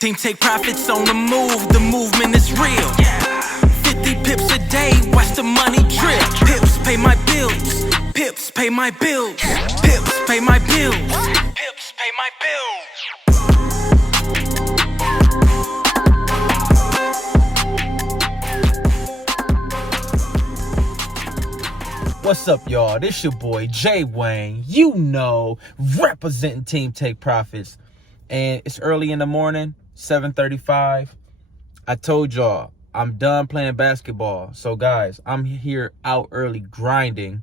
Team take profits on the move, the movement is real. 50 pips a day, watch the money drip. Pips pay my bills, pips pay my bills, pips pay my bills, pips pay my bills. What's up, y'all? This your boy Jay Wayne, representing Team Take Profits. And it's early in the morning, 7:35. I told y'all I'm done playing basketball. So guys, I'm here out early grinding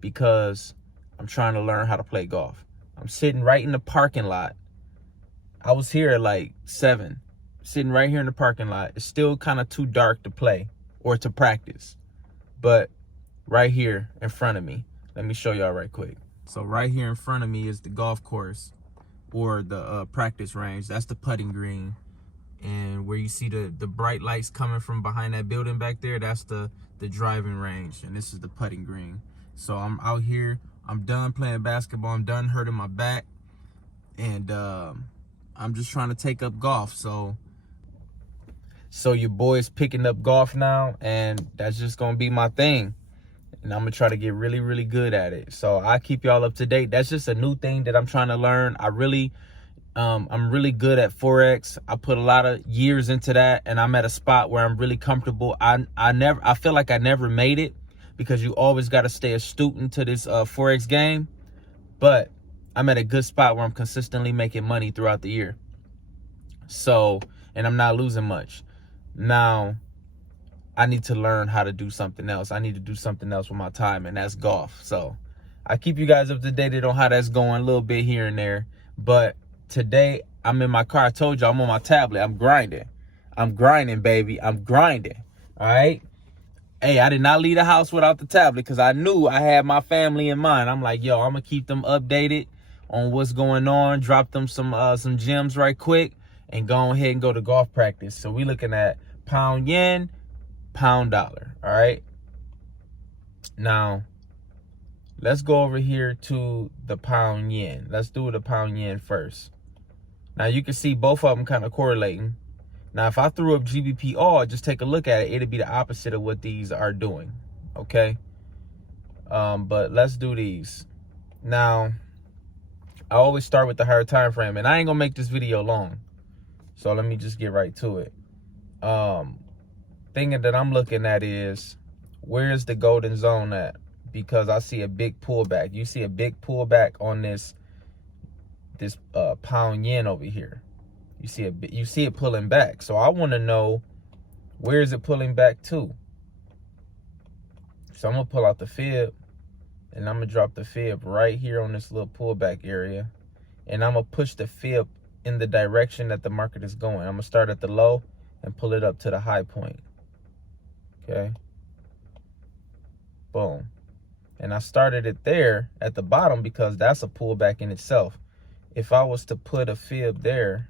because I'm trying to learn how to play golf. I'm sitting right in the parking lot. I was here at like 7, sitting right here in the parking lot. It's still kind of too dark to play or to practice, but right here in front of me, let me show y'all right quick. So right here in front of me is the golf course, or the practice range. That's the putting green. And where you see the bright lights coming from behind that building back there, that's the driving range. And this is the putting green. So I'm out here. I'm done playing basketball. I'm done hurting my back. And I'm just trying to take up golf. So your boy's picking up golf now. And that's just going to be my thing. And I'm going to try to get really, really good at it. So I keep y'all up to date. That's just a new thing that I'm trying to learn. I'm really good at Forex. I put a lot of years into that, and I'm at a spot where I'm really comfortable. I feel like I never made it, because you always got to stay a student to this Forex game. But I'm at a good spot where I'm consistently making money throughout the year. So, and I'm not losing much. Now, I need to learn how to do something else. I need to do something else with my time, and that's golf. So I keep you guys up to date on how that's going a little bit here and there. But today I'm in my car. I told you I'm on my tablet. I'm grinding. I'm grinding, baby. I'm grinding. All right. Hey, I did not leave the house without the tablet, because I knew I had my family in mind. I'm like, yo, I'm going to keep them updated on what's going on. Drop them some gems right quick and go ahead and go to golf practice. So we looking at pound yen, pound dollar. All right. Now, let's go over here to the pound yen. Let's do the pound yen first. Now, you can see both of them kind of correlating. Now, if I threw up GBP all, just take a look at it. It'll be the opposite of what these are doing. Okay. But let's do these. Now, I always start with the higher time frame, and I ain't gonna make this video long. So let me just get right to it. Thing that I'm looking at is, where's the golden zone at? Because I see a big pullback. You see a big pullback on this pound yen over here. You see it pulling back. So I want to know, where is it pulling back to? So I'm gonna pull out the fib, and I'm gonna drop the fib right here on this little pullback area, and I'm gonna push the fib in the direction that the market is going. I'm gonna start at the low and pull it up to the high point. Okay. Boom. And I started it there at the bottom because that's a pullback in itself. If I was to put a fib there,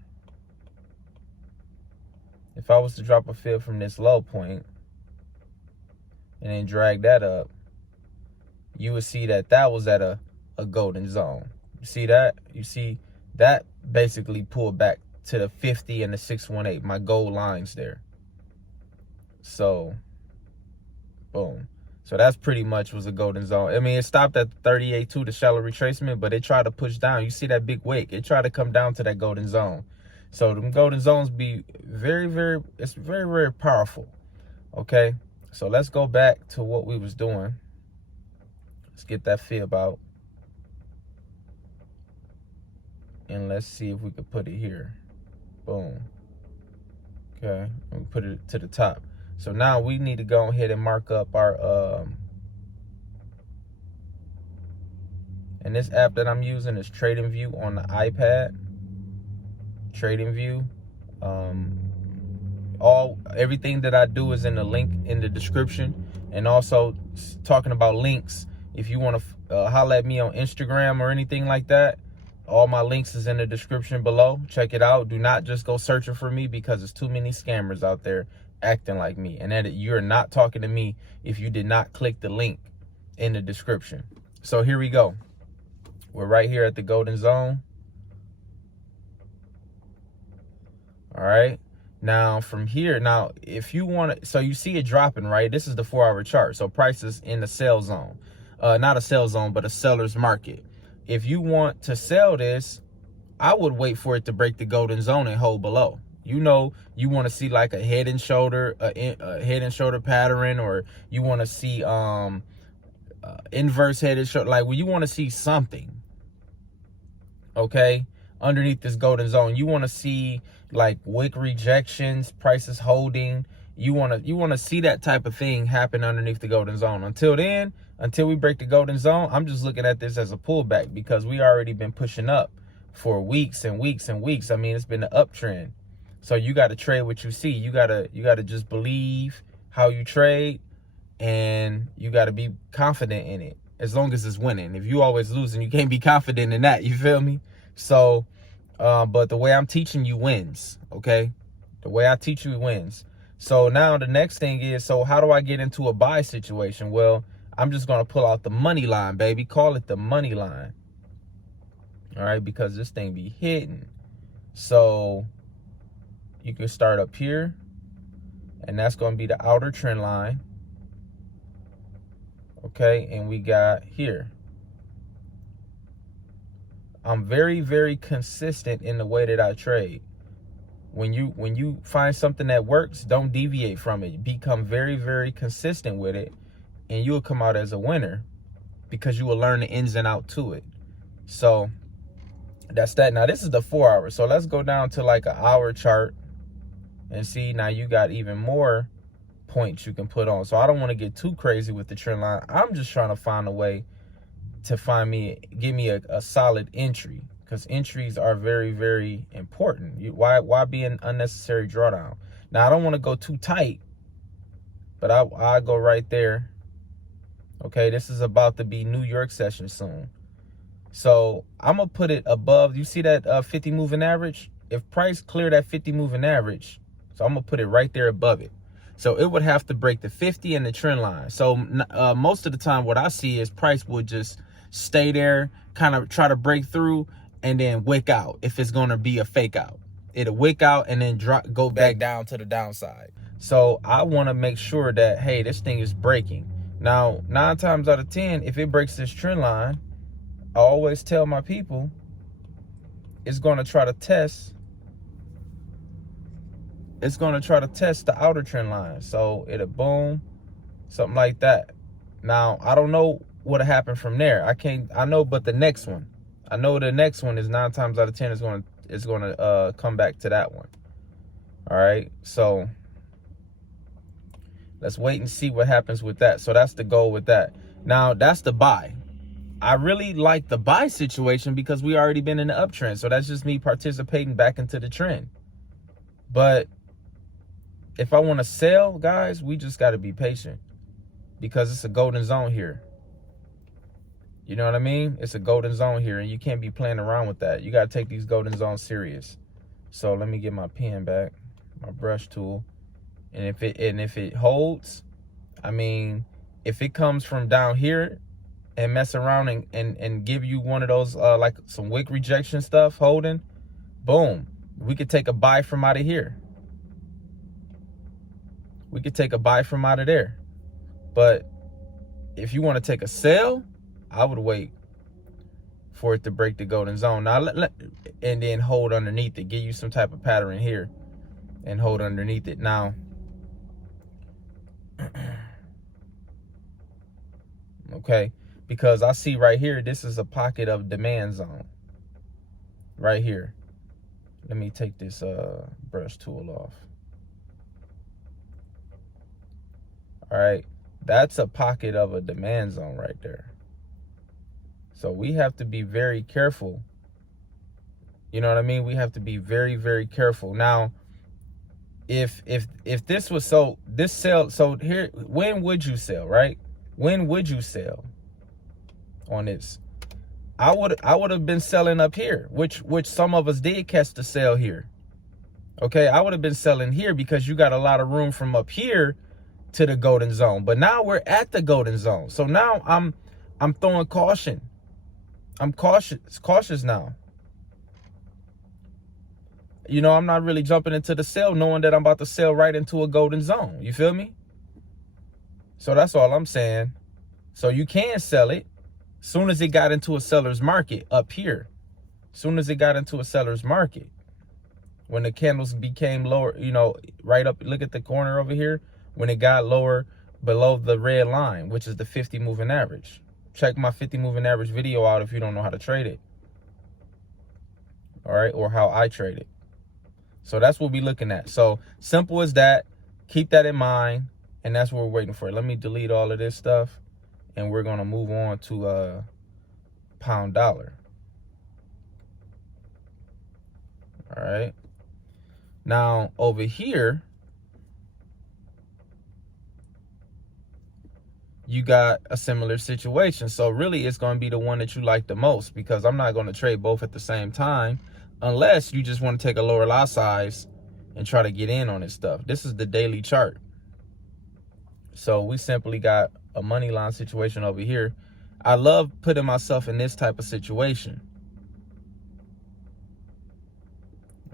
if I was to drop a fib from this low point and then drag that up, you would see that that was at a golden zone. You see that? You see that basically pulled back to the 50 and the 618, my gold lines there. So, boom. So that's pretty much was a golden zone. I mean, it stopped at 38.2, the shallow retracement, but it tried to push down. You see that big wick? It tried to come down to that golden zone. So them golden zones be it's very, very powerful. Okay. So let's go back to what we was doing. Let's get that fib out. And let's see if we could put it here. Boom. Okay. And we put it to the top. So now we need to go ahead and mark up our, and this app that I'm using is TradingView on the iPad. TradingView. Everything that I do is in the link in the description. And also, talking about links, if you want to holler at me on Instagram or anything like that, all my links is in the description below. Check it out. Do not just go searching for me, because there's too many scammers out there acting like me, and that you're not talking to me if you did not click the link in the description. So here we go. We're right here at the golden zone. All right. Now from here, now if you want to, so you see it dropping, right? This is the 4-hour chart. So prices in the sell zone, not a sell zone, but a seller's market. If you want to sell this, I would wait for it to break the golden zone and hold below. You know, you want to see like a head and shoulder, a head and shoulder pattern, or you want to see inverse head and shoulder. Like, when you want to see something, okay, underneath this golden zone, you want to see like wick rejections, prices holding. You want to see that type of thing happen underneath the golden zone. Until then, until we break the golden zone, I'm just looking at this as a pullback, because we already been pushing up for weeks and weeks and weeks. I mean, it's been an uptrend. So you got to trade what you see. You got to just believe how you trade, and you got to be confident in it, as long as it's winning. If you always losing, you can't be confident in that. You feel me? So, but the way I'm teaching you wins, okay? The way I teach you wins. So now the next thing is, so how do I get into a buy situation? Well, I'm just going to pull out the money line, baby. Call it the money line. All right, because this thing be hitting. So you can start up here, and that's going to be the outer trend line. Okay, and we got here. I'm very, very consistent in the way that I trade. When you find something that works, don't deviate from it. Become very, very consistent with it, and you'll come out as a winner, because you will learn the ins and out to it. So that's that. Now this is the 4-hour. So let's go down to like an hour chart and see. Now you got even more points you can put on. So I don't want to get too crazy with the trend line. I'm just trying to find a way to give me a solid entry, because entries are very, very important. Why be an unnecessary drawdown? Now I don't want to go too tight, but I'll go right there. Okay, this is about to be New York session soon. So I'm going to put it above. You see that 50 moving average? If price clear that 50 moving average, so I'm going to put it right there above it. So it would have to break the 50 and the trend line. So most of the time what I see is price would just stay there, kind of try to break through, and then wick out if it's going to be a fake out. It'll wick out and then go back down to the downside. So I want to make sure that, hey, this thing is breaking. Now, 9 times out of 10, if it breaks this trend line, I always tell my people it's going to try to test. It's going to try to test the outer trend line. So it'll boom, something like that. Now, I don't know what'll happen from there. I know, but the next one, I know the next one is 9 times out of 10 is going to come back to that one. All right. So let's wait and see what happens with that. So that's the goal with that. Now that's the buy. I really like the buy situation because we already been in the uptrend. So that's just me participating back into the trend. But if I want to sell, guys, we just got to be patient, because it's a golden zone here. You know what I mean? It's a golden zone here, and you can't be playing around with that. You got to take these golden zones serious. So let me get my pen back, my brush tool. And if it holds, I mean, if it comes from down here and mess around and give you one of those like some wick rejection stuff holding, boom, we could take a buy from out of here. We could take a buy from out of there. But if you want to take a sell, I would wait for it to break the golden zone. Now, and then hold underneath it. Give you some type of pattern here and hold underneath it. Now, okay, because I see right here, this is a pocket of demand zone right here. Let me take this brush tool off. All right, that's a pocket of a demand zone right there. So we have to be very careful. You know what I mean? We have to be very, very careful. Now, if this was so here, when would you sell, right? When would you sell on this? I would have been selling up here, which some of us did catch the sell here. Okay, I would have been selling here because you got a lot of room from up here to the golden zone. But now we're at the golden zone. So now I'm throwing caution. I'm cautious now. you know, I'm not really jumping into the sell knowing that I'm about to sell right into a golden zone. You feel me? So that's all I'm saying. So you can sell it soon as it got into a seller's market up here. Soon as it got into a seller's market. When the candles became lower, you know, right up, look at the corner over here. When it got lower below the red line, which is the 50 moving average. Check my 50 moving average video out if you don't know how to trade it. All right, or how I trade it. So that's what we're looking at. So simple as that. Keep that in mind. And that's what we're waiting for. Let me delete all of this stuff. And we're going to move on to pound dollar. All right. Now, over here, you got a similar situation. So really, it's going to be the one that you like the most, because I'm not going to trade both at the same time unless you just want to take a lower lot size and try to get in on this stuff. This is the daily chart. So we simply got a money line situation over here. I love putting myself in this type of situation.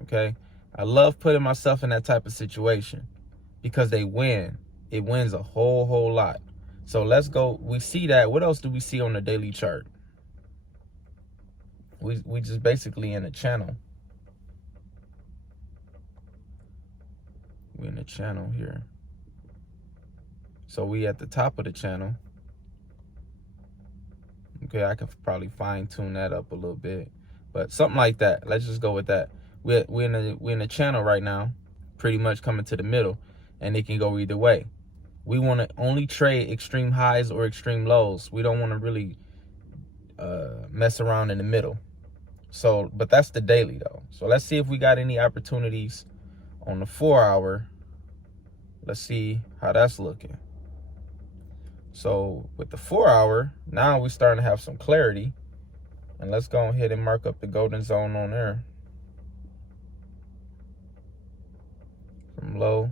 Okay. I love putting myself in that type of situation because they win. It wins a whole lot. So let's go. We see that. What else do we see on the daily chart? We just basically in a channel. We're in a channel here. So we at the top of the channel. Okay, I could probably fine tune that up a little bit, but something like that. Let's just go with that. We're in a channel right now, pretty much coming to the middle, and it can go either way. We want to only trade extreme highs or extreme lows. We don't want to really mess around in the middle. So, but that's the daily though. So let's see if we got any opportunities on the 4 hour. Let's see how that's looking. So with the 4 hour, now we're starting to have some clarity. And let's go ahead and mark up the golden zone on there. From low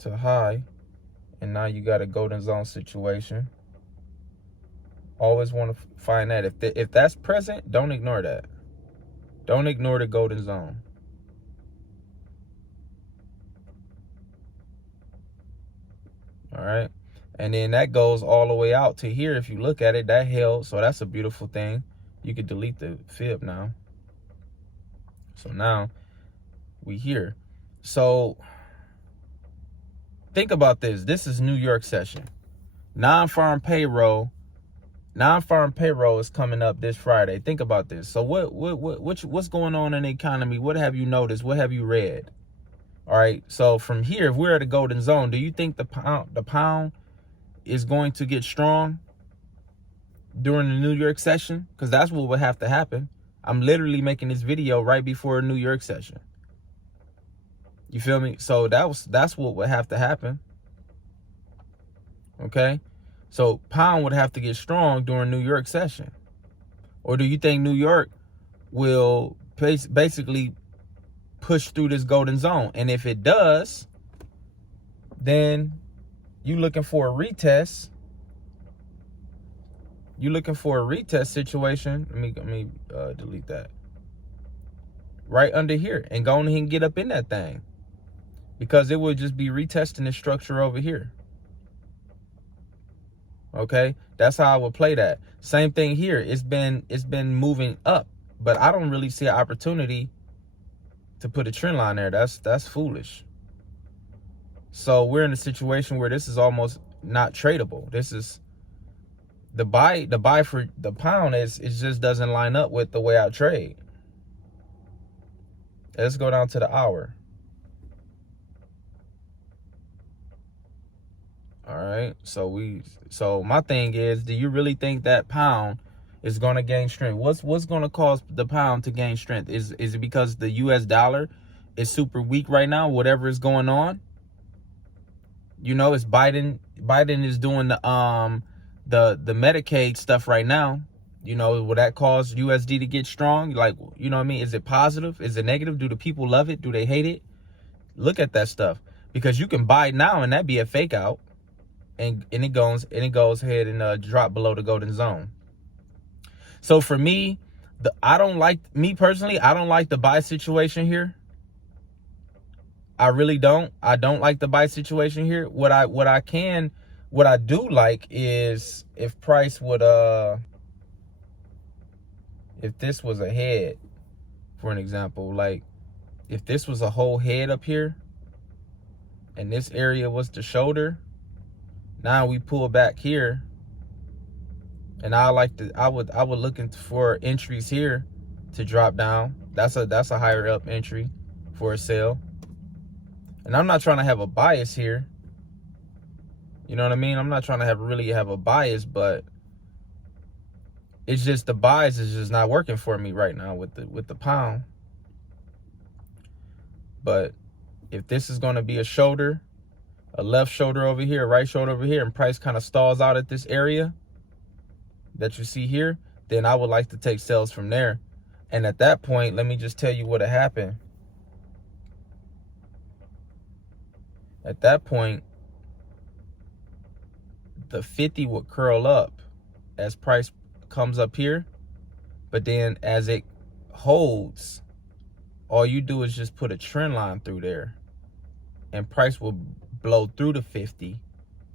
to high. And now you got a golden zone situation. Always want to find that. If that's present, don't ignore that. Don't ignore the golden zone. All right. And then that goes all the way out to here. If you look at it, that held. So that's a beautiful thing. You could delete the fib now. So now we here. So think about this. This is New York session. Non-farm payroll is coming up this Friday. Think about this. So what's going on in the economy? What have you noticed? What have you read? All right. So from here, if we're at a golden zone, do you think the pound is going to get strong during the New York session? Because that's what would have to happen. I'm literally making this video right before a New York session. You feel me? So that's what would have to happen. Okay. So pound would have to get strong during New York session. Or do you think New York will basically push through this golden zone? And if it does, then you looking for a retest. You looking for a retest situation. Let me delete that. Right under here. And go ahead and get up in that thing. Because it would just be retesting the structure over here. Okay, that's how I would play that. Same thing here. It's been moving up, but I don't really see an opportunity to put a trend line there. That's foolish. So we're in a situation where this is almost not tradable. This is the buy for the pound it just doesn't line up with the way I trade. Let's go down to the hour. All right, so my thing is, do you really think that pound is going to gain strength? What's going to cause the pound to gain strength? Is it because the US dollar is super weak right now, whatever is going on? You know, it's Biden is doing the Medicaid stuff right now. You know, will that cause USD to get strong? Like, you know what I mean? Is it positive? Is it negative? Do the people love it? Do they hate it? Look at that stuff, because you can buy it now and that be a fake out. And it goes ahead and drop below the golden zone. So for me, I don't like, me personally, I don't like the buy situation here. I really don't. I don't like the buy situation here. What I do like is if price would if this was a head, for an example, like if this was a whole head up here and this area was the shoulder, now we pull back here, and I would look for entries here to drop down. That's a higher up entry for a sale. And I'm not trying to have a bias here. You know what I mean? I'm not trying to really have a bias, but it's just the bias is just not working for me right now with the pound. But if this is going to be a shoulder, a left shoulder over here, a right shoulder over here, and price kind of stalls out at this area that you see here, then I would like to take sales from there. And at that point, let me just tell you what happened. At that point, the 50 would curl up as price comes up here, but then as it holds, all you do is just put a trend line through there, and price will blow through the 50,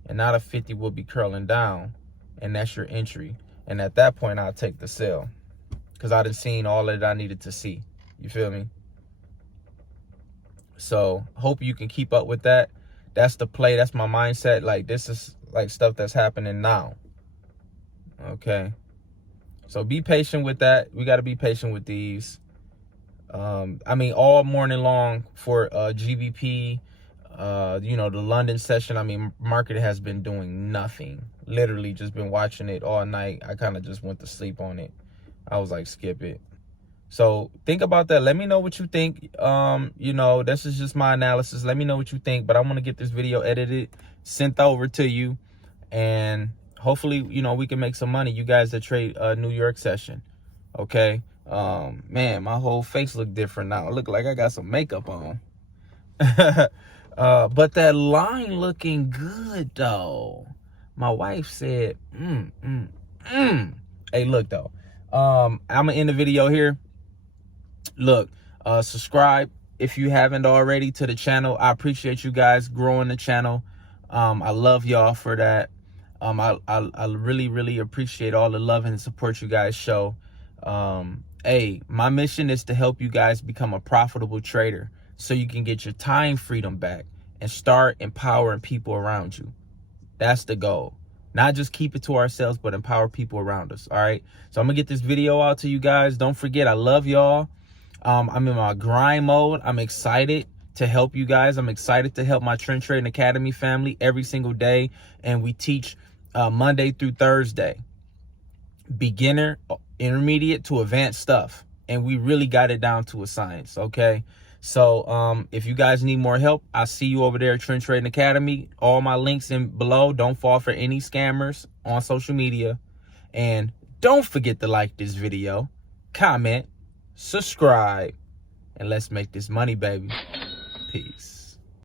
and now the 50 will be curling down, and that's your entry. And at that point, I'll take the sell because I done seen all that I needed to see. You feel me? So hope you can keep up with that. That's the play. That's my mindset. Like, this is like stuff that's happening now. Okay. So be patient with that. We got to be patient with these. I mean, all morning long for GBP, you know, the London session, I mean, market has been doing nothing. Literally just been watching it all night. I kind of just went to sleep on it. I was like, skip it. So think about that. Let me know what you think. You know, this is just my analysis. Let me know what you think. But I want to get this video edited, sent over to you, and hopefully, you know, we can make some money. You guys that trade New York session. Okay. Man, my whole face look different now. I look like I got some makeup on. But that line looking good though. My wife said, Hey, look though. I'm gonna end the video here. Look, subscribe if you haven't already to the channel. I appreciate you guys growing the channel. I love y'all for that. I really appreciate all the love and support you guys show. Hey, my mission is to help you guys become a profitable trader so you can get your time freedom back and start empowering people around you. That's the goal. Not just keep it to ourselves, but empower people around us. All right. So I'm gonna get this video out to you guys. Don't forget, I love y'all. I'm in my grind mode. I'm excited to help you guys. I'm excited to help my Trend Trading Academy family every single day. And we teach Monday through Thursday, beginner, intermediate to advanced stuff. And we really got it down to a science. Okay. So if you guys need more help, I'll see you over there at Trend Trading Academy. All my links in below. Don't fall for any scammers on social media. And don't forget to like this video, comment, subscribe, and let's make this money, baby.